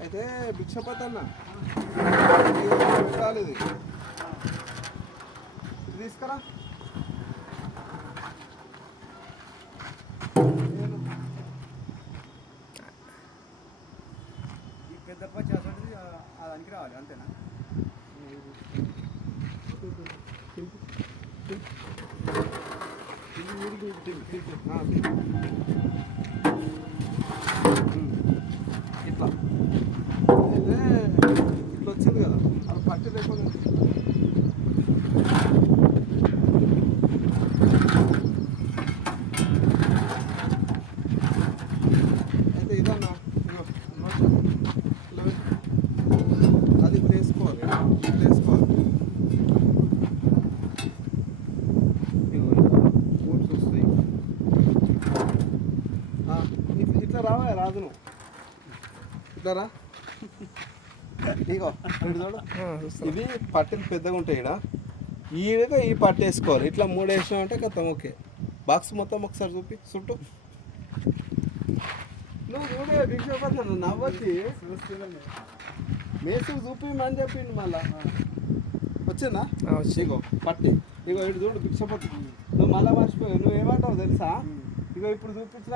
అయితే భిక్షపతి అన్న పెట్టాలి ఇది తీసుకురా. పెద్ద పచ్చి అసలు అది అనికి రావాలి అంతేనా. ఇట్లా అయితే ఇట్లా వచ్చింది కదా అది పట్టి లేకుండా అయితే ఇదన్నా ఇగో నోట్లో ఇలా పెట్టు. అది ఇప్పుడు వేసుకోవాలి ఇట్లా వేసుకోవాలి ఇగో ఇలా ఓట్స్ వస్తాయి ఆ, ఇట్లా రావా? రాదు నువ్వు. ఇట్లా రా. ఇగో ఇటు చూడు ఇవి పట్టెలు పెద్దగా ఉంటాయి ఇక్కడ ఈడగా ఈ పట్టు వేసుకోవాలి. ఇట్లా మూడు వేసినామంటే కథం ఓకే. బాక్స్ మొత్తం ఒకసారి చూపి చుట్టూ. నువ్వు చూడే భిక్షపతి నవ్వచ్చి మేసుకు చూపిమని చెప్పిండు మళ్ళా. వచ్చిందా? ఇగో పట్టి. ఇగో ఇటు చూడు భిక్షపతి నువ్వు మళ్ళా మర్చిపోయావు. నువ్వు ఏమంటావు తెలుసా ఇగో ఇప్పుడు చూపించిన